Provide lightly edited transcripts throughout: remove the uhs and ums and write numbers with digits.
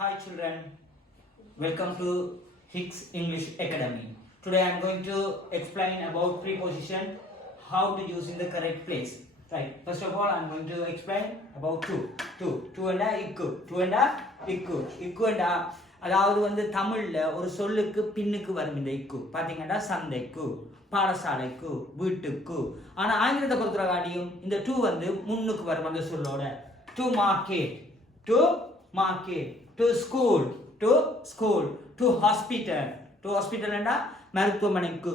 Hi children, welcome to Hicks English Academy. Today I am going to explain about preposition, how to use in the correct place. Right. First of all, I am going to explain about to. To and ikku. To and ikku. Ikku and அதாவது வந்து தமிழ்ல ஒரு சொல்லுக்கு பின்னுக்கு வரும் இந்த இக்கு பாத்தீங்கன்னா சந்தைக்கு பாடசாலைக்கு வீட்டுக்கு ஆனா ஆங்கிலத்தை பொறுத்தவரைக்கும் இந்த டு வந்து முன்னுக்கு வரும் அந்த சொல்லோட to market to school to hospital என்றா மருத்துவமனைக்கு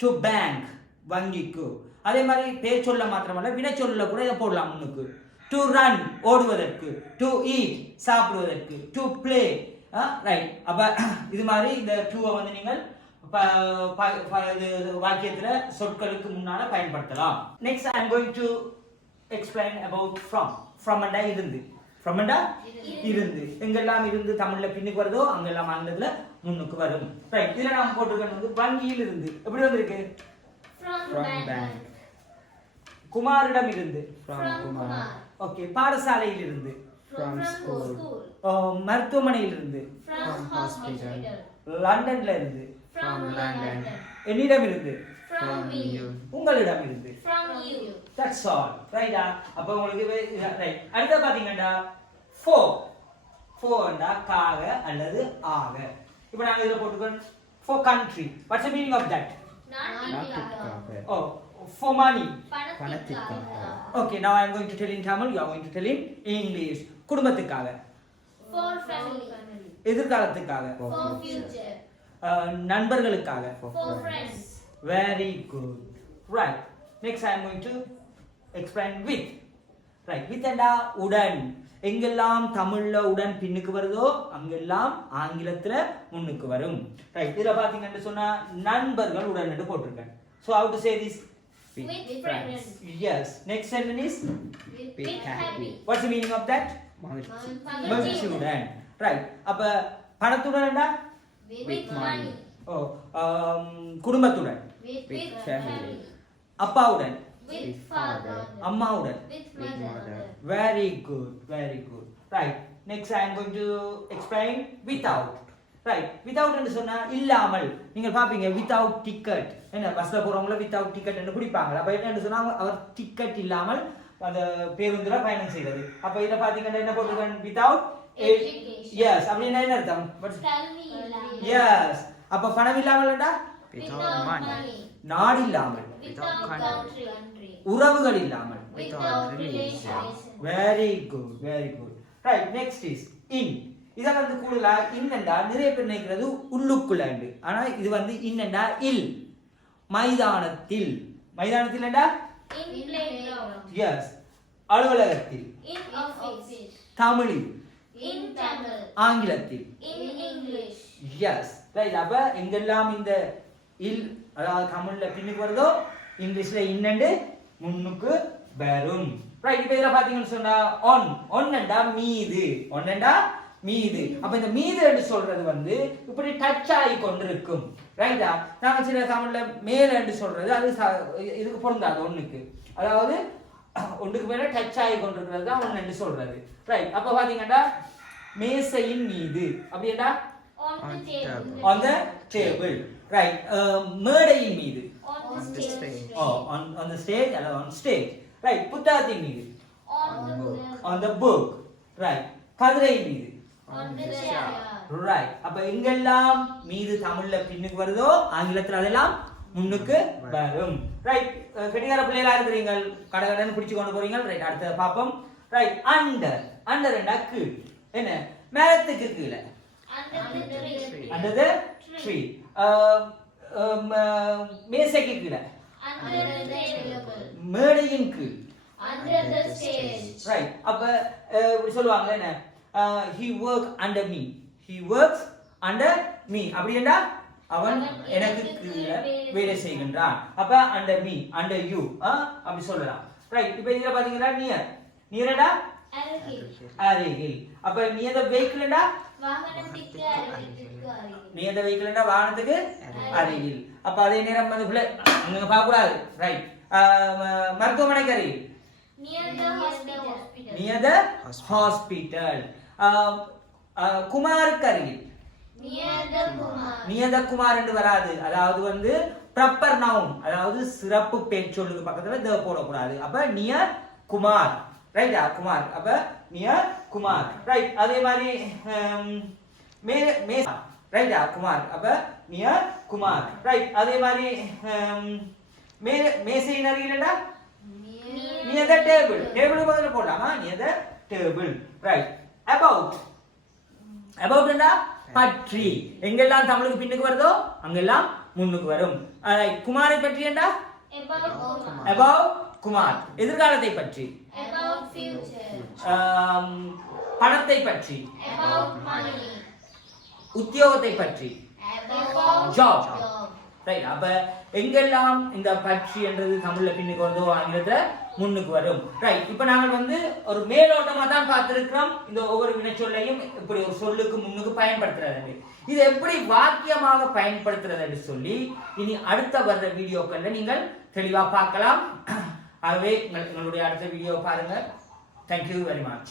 டு பேங்க் வங்கிக்கு அதே மாதிரி பேர் சொல்ல மாத்திரமல்ல வினை சொல்ல கூட இதை போடலாம் முன்னுக்கு டு ரன் ஓடுவதற்கு டு ஈட் சாப்பிடுவதற்கு டு பிளே ரைட் அப்ப இது மாதிரி இந்த டுவை வந்து நீங்கள் வாக்கியத்துல சொற்களுக்கு முன்னால பயன்படுத்தலாம். Next I am going to explain about from அண்டா இருந்து எங்கெல்லாம் இருந்து தமிழ்ல பின்னுக்கு வருதோ அங்கெல்லாம் ஆங்கிலத்துல முன்னுக்கு வரும். ரைட் இதுல நாம போட்டிருக்கிறது வந்து வங்கியில் இருந்து எப்படி வந்திருக்கு from bank. குமாரிடம் இருந்து from kumar. ஓகே பாடசாலையில் இருந்து from school. மருத்துவமனையில் இருந்து from hospital. லண்டன்ல இருந்து from London. என்னிடம் இருந்து from you. உங்களிடம் இருந்து from you. that's all ரைட்டா அப்ப உங்களுக்கு ரைட் அடுத்து பாத்தீங்கன்னா for காக அல்லது ஆக இப்போ நாங்க இதுல போட்டுக்கோம் for country what's the meaning of that oh for money okay now I am going to tell in Tamil you are going to tell in English குடும்பத்துக்காக for family. எதிர்காலத்துக்காக for future. நண்பர்களுக்காக for friends. very good right next I am going to explain with right with and உடன் எங்கெல்லாம் தமிழ்ல உடன் பின்னுக்கு வருதோ அங்கெல்லாம் ஆங்கிலத்துல முன்னுக்கு வரும். ரைட் இதுல பாத்தீங்கன்னு சொன்னா நண்பர்கள் உடன் என்று போட்டிருக்கேன். So how to say this? with friends. Yes. Next sentence is with happy. what's the meaning of that? மகிழ்ச்சியுடன். Right. அப்ப பணத்துடன் என்ன? with money. ஓ குடும்பத்துடன். with family. அப்பாவுடன். with father. அம்மாவுடன். with mother. Very good. Right. Next I am going to explain without. Right. Without என்று சொன்னா இல்லாமல் நீங்க பாப்பீங்க without ticket என்ன பஸ்ல போறவங்கள without ticket என்று குடிப்பாங்க. அப்ப என்ன சொன்னா அவர் டிக்கெட் இல்லாமல் அந்த பேருந்துல பயணம் செய்யறது. அப்ப இத பாத்தீங்கன்னா என்ன போட்டுருக்காங்க without education. Yes. அப்படினா என்ன அர்த்தம்? கல்வி இல்லாமல். Yes. அப்ப பணம் இல்லாமல்டா without money. நாடு இல்லாமல் without country. உறவுகள் இல்லாமல் without relations. very good right next is in இத வந்து கூடுதலா இன்னண்டா நிறைய பேர் நினைக்கிறது உள்ளுக்குள்ள ஆனா இது வந்து இன்னண்டா இல் மைதானத்தில் என்னடா in playground. yes அலுவலகத்தில் in office. தமிழில் in Tamil. ஆங்கிலத்தில் in English. yes right அப்ப எங்கெல்லாம் இந்த இல் அதாவது தமிழ்ல பின்னுக்கு வருதோ இங்கிலீஷ்ல இன்னண்டு முன்னுக்கு வரும். ரைட் இப்போ இதெல்லாம் பாத்தீங்கன்னு சொன்னா on என்றா மீது அப்ப இந்த மீது என்று சொல்றது வந்து இப்படி டச் ஆகி கொண்டிருக்கும். ரைட்டா நாம சில தமிழ்ல மேல என்று சொல்றது அது இதுக்கு பொருந்தாது ஒண்ணுக்கு அதாவது ஒன்றுக்கு மேல டச் ஆகி கொண்டிருக்கிறது தான் ஒன்னு என்று சொல்றது. ரைட் அப்ப பாத்தீங்கன்னா மேசையின் மீது அப்படின்னா on the table right மேடையின் மீது on the stage. on the stage அல்ல on stage right புத்தகத்தின் மீது on the book right கதிரையின் மீது on the chair. right அப்ப எங்கெல்லாம் மீது தமிழ்ல பின்னுக்கு வருதோ ஆங்கிலத்துல அதெல்லாம் முன்னுக்கு வரும். ரைட் கெட்டிகார பிள்ளைகளா இருக்கிறீங்க கடகடன்னு பிடிச்சு கொண்டு போறீங்க. ரைட் அடுத்த பாப்போம். ரைட் அண்டர் என்ன கீழ் என்ன மரத்துக்கு கீழே under the tree மேசைக்கு கீழே under the table. மேடையின் கீழ் under the stage. ரைட் அப்ப இப்படி சொல்லுவாங்க என்ன he works under me அப்படினா அவன் எனக்கு கீழே வேலை செய்கின்றான். அப்ப under me under you அப்படி சொல்லலாம். ரைட் இப்போ இதுல பாத்தீங்கன்னா நியர்டா அருகில் அப்ப near the vehicle டா வாகனத்துக்கு அருகில். near the vehicle டா வாகனத்துக்கு அருகில். அப்ப அதே நேரம் வந்து பிள்ளை நீங்க பார்க்க கூடாது. ரைட் மருத்துவமனைக்கு அருகில் near the hospital. near the hospital குமாருக்கு அருகில். Near the Kumar. near the Kumar என்று வராது. அதாவது வந்து ப்ராப்பர் நவுன், அதாவது சிறப்பு பெயர்ச்சொல்லுக்கு பக்கத்துல த போடக்கூடாது. அப்ப நியர் குமார், ரைட்? குமார், அப்ப நியர் குமார், ரைட்? அதே மாதிரி மே ரைட் குமார், அப்ப நியர் குமார், ரைட்? அதே மாதிரி மேசையின் அருகிலடா near the table, டேபிள் பக்கத்துல போடலாமா? near the table, right? about என்றா பற்றி, எங்கெல்லாம் தமிழுக்கு பின்னுக்கு வருதோ அங்கெல்லாம் முன்னுக்கு வரும். குமாரை பற்றி என்றா About Kumar. above குமார், எதிர்காலத்தை பற்றி. About future. பணத்தை பற்றி. About money. உத்தியோகத்தை பற்றி. About job. job. ரைட்? அப்ப எங்கெல்லாம் இந்த பற்றி என்றது தமிழ்ல பின்னுக்கு வருதோ ஆங்கிலத்துல முன்னுக்கு வரும். ரைட்? இப்ப நாங்கள் வந்து ஒரு மேலோட்டமா தான் பார்த்திருக்கிறோம் இந்த ஒவ்வொரு வினைச்சொல்லையும் இப்படி ஒரு சொல்லுக்கு முன்னுக்கு பயன்படுத்துறது. இது எப்படி வாக்கியமாக பயன்படுத்துறது என்று சொல்லி இனி அடுத்த வர்ற வீடியோக்கள்ல நீங்கள் தெளிவா பார்க்கலாம். ஆகவே எங்களுடைய அடுத்த வீடியோ பாருங்க. Thank you very much.